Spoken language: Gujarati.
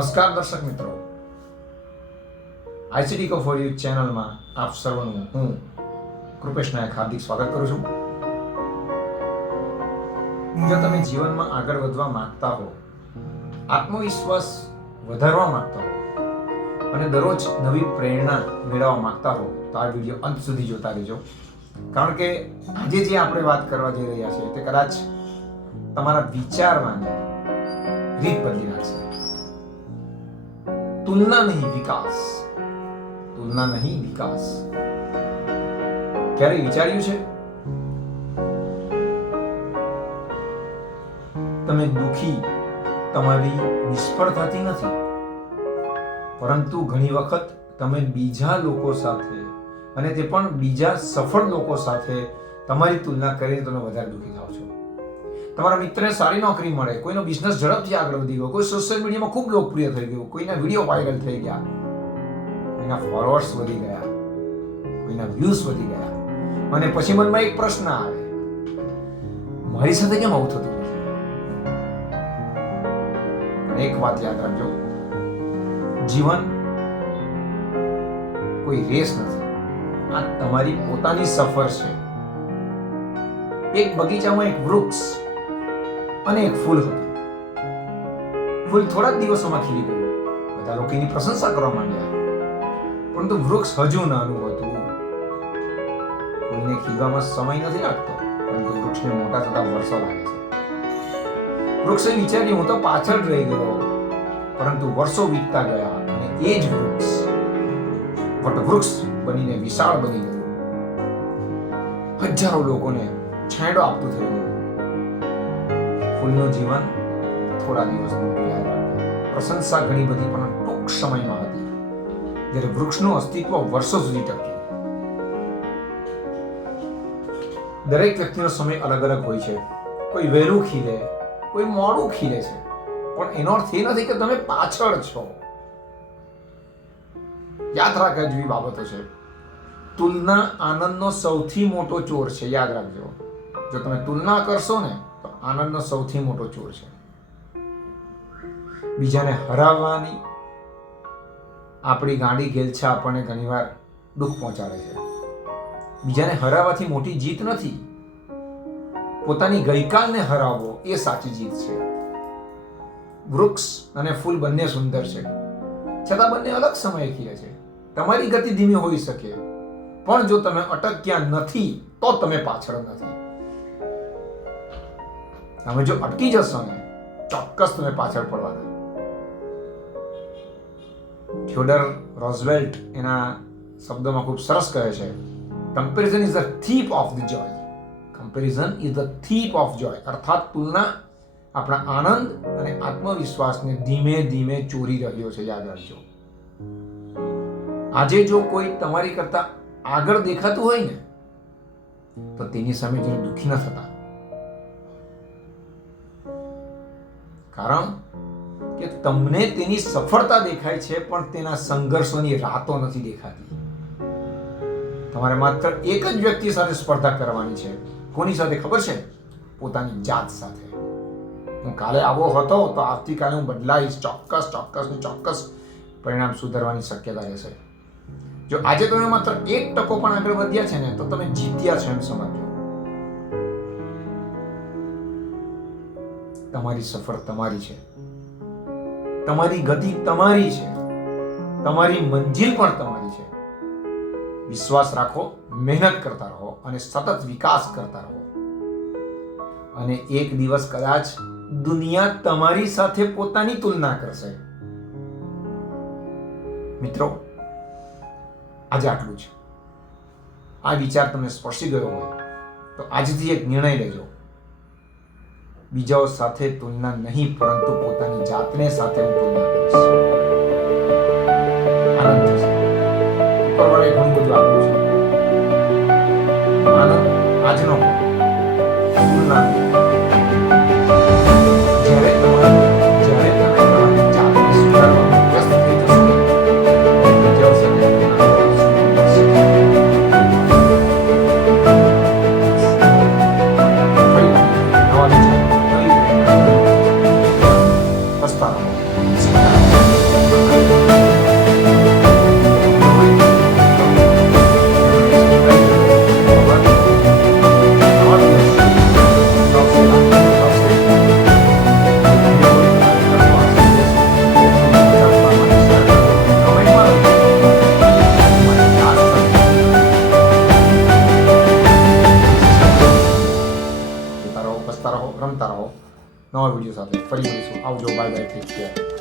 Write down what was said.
નમસ્કાર દર્શક મિત્રો, આઈસીટી કો ફોર યુ ચેનલમાં આપ સર્વનું હું કૃપેશ નાયક હાર્દિક સ્વાગત કરું છું. જો તમે જીવનમાં આગળ વધવા માંગતા હો, આત્મવિશ્વાસ વધારવા માંગતા હો અને દરરોજ નવી પ્રેરણા મેળવવા માંગતા હો તો આ વિડીયો અંત સુધી જોતા રહેજો. કારણ કે આજે જે આપણે વાત કરવા જઈ રહ્યા છીએ તે કદાચ તમારા વિચારવાની રીત બદલી નાખશે. તુલના નહીં વિકાસ, તુલના નહીં વિકાસ. ક્યારે વિચાર્યું છે તમે દુખી તમારી નિષ્ફળતાથી નથી, પરંતુ ઘણી વખત તમે બીજા લોકો સાથે, અને તે પણ બીજા સફળ લોકો સાથે તમારી તુલના કરીને તમે વધારે દુખી થાવ છો. તમારા મિત્રને સારી નોકરી મળે, કોઈનો બિઝનેસ ઝડપથી આગળ વધી ગયો, કોઈ સોશિયલ મીડિયામાં ખૂબ લોકપ્રિય થઈ ગયું, કોઈના વિડીયો વાયરલ થઈ ગયા, કોઈના ફોલોઅર્સ વધી ગયા, કોઈના વ્યૂઝ વધી ગયા, અને પછી મનમાં એક પ્રશ્ન આવે, મારી સાથે કેમ આવું થતું નથી? એક વાત યાદ રાખજો, જીવન કોઈ રેસ નથી, આ તમારી પોતાની સફર છે. એક બગીચામાં એક વૃક્ષ અને એક ફૂલ હતું. ફૂલ થોડા જ દિવસોમાં ખીલી ગયું, બધા લોકો એની પ્રશંસા કરવા માંડ્યા, પરંતુ વૃક્ષ હજુ નાનું હતું. ફૂલને ખીલવામાં સમય નથી લાગતો, પરંતુ વૃક્ષને મોટા થતા વર્ષો લાગે છે. વૃક્ષે વિચાર્યું હું તો પાછળ રહી ગયો, પરંતુ વર્ષો વીતતા ગયા અને એ જ વૃક્ષ વટવૃક્ષ બનીને વિશાળ બની ગયું. હજારો લોકોને છાંયડો આપતું થઈ ગયું. ફૂલનું જીવન થોડા દિવસનું યાદ રાખે, પ્રશંસા ઘણી બધી પણ ટૂંક સમયમાં હતી, જ્યારે વૃક્ષનું અસ્તિત્વ વર્ષો સુધી ટક્યું. દરેક વ્યક્તિનો સમય અલગ અલગ હોય છે. કોઈ વહેલું ખીલે, કોઈ મોડું ખીલે છે, પણ એનો અર્થ એ નથી કે તમે પાછળ છો. યાદ રાખવા જેવી બાબતો છે. તુલના આનંદનો સૌથી મોટો ચોર છે, યાદ રાખજો. જો તમે તુલના કરશો ને તો આનંદનો સૌથી મોટો ચોર છે. બીજાને હરાવવાની આપણી ગાંડી ઘેલછા આપણને ઘણીવાર દુઃખ પહોંચાડે છે. બીજાને હરાવવાથી મોટી જીત નથી, પોતાની ગઈકાલને હરાવવો એ સાચી જીત છે. વૃક્ષ અને ફૂલ બંને સુંદર છે, છતાં બંને અલગ સમયે ખીલે છે. તમારી ગતિ ધીમી હોઈ શકે, પણ જો તમે અટક્યા નથી તો તમે પાછળ નથી. તમે જો અટકી જશો ને, ચોક્કસ તમે પાછળ પડવાના. થિયોડર રોઝવેલ્ટ એના શબ્દોમાં ખૂબ સરસ કહે છે, comparison is the thief of the Joy. Comparison is the thief of joy. અર્થાત તુલના આપણા આનંદ અને આત્મવિશ્વાસને ધીમે ધીમે ચોરી રહ્યો છે, યાદ રાખજો. આજે જો કોઈ તમારી કરતા આગળ દેખાતું હોય ને, તો તેની સામે જોઈને દુઃખી ન થતા. કારણ કે તમને તેની સફળતા દેખાય છે, પણ તેના સંઘર્ષોની રાતો નથી દેખાતી. તમારે માત્ર એક જ વ્યક્તિ સાથે સ્પર્ધા કરવાની છે. કોની સાથે ખબર છે? પોતાની જાત સાથે. હું કાલે આવો હતો તો આવતીકાલે હું બદલાઈશ, ચોક્કસ ચોક્કસ ને ચોક્કસ પરિણામ સુધરવાની શક્યતા રહેશે. જો આજે તમે માત્ર 1% પણ આગળ વધ્યા છે ને, તો તમે જીત્યા છો એમ સમજો. તમારી સફર તમારી છે, તમારી ગતિ તમારી છે, તમારી મંજિલ પણ તમારી છે. વિશ્વાસ રાખો, મહેનત કરતા રહો અને સતત વિકાસ કરતા રહો. અને એક દિવસ કદાચ દુનિયા તમારી સાથે પોતાની તુલના કરશે. મિત્રો, આજે આટલું છે. આ વિચાર તમને સ્પર્શી ગયો હોય તો આજથી એક નિર્ણય લેજો. બીજાઓ સાથે તુલના નહીં, પરંતુ પોતાની જાતને સાથે હું તુલના કરીશ. આનંદ થશે. ઉપરવાળાએ ઘણું બધું આપ્યું છે. આનંદ આજનો તુલના પસ્તાવો. નવા વિડીયો સાથે ફરી મળીશું. આવજો, બાય બાય, ટેક કેર.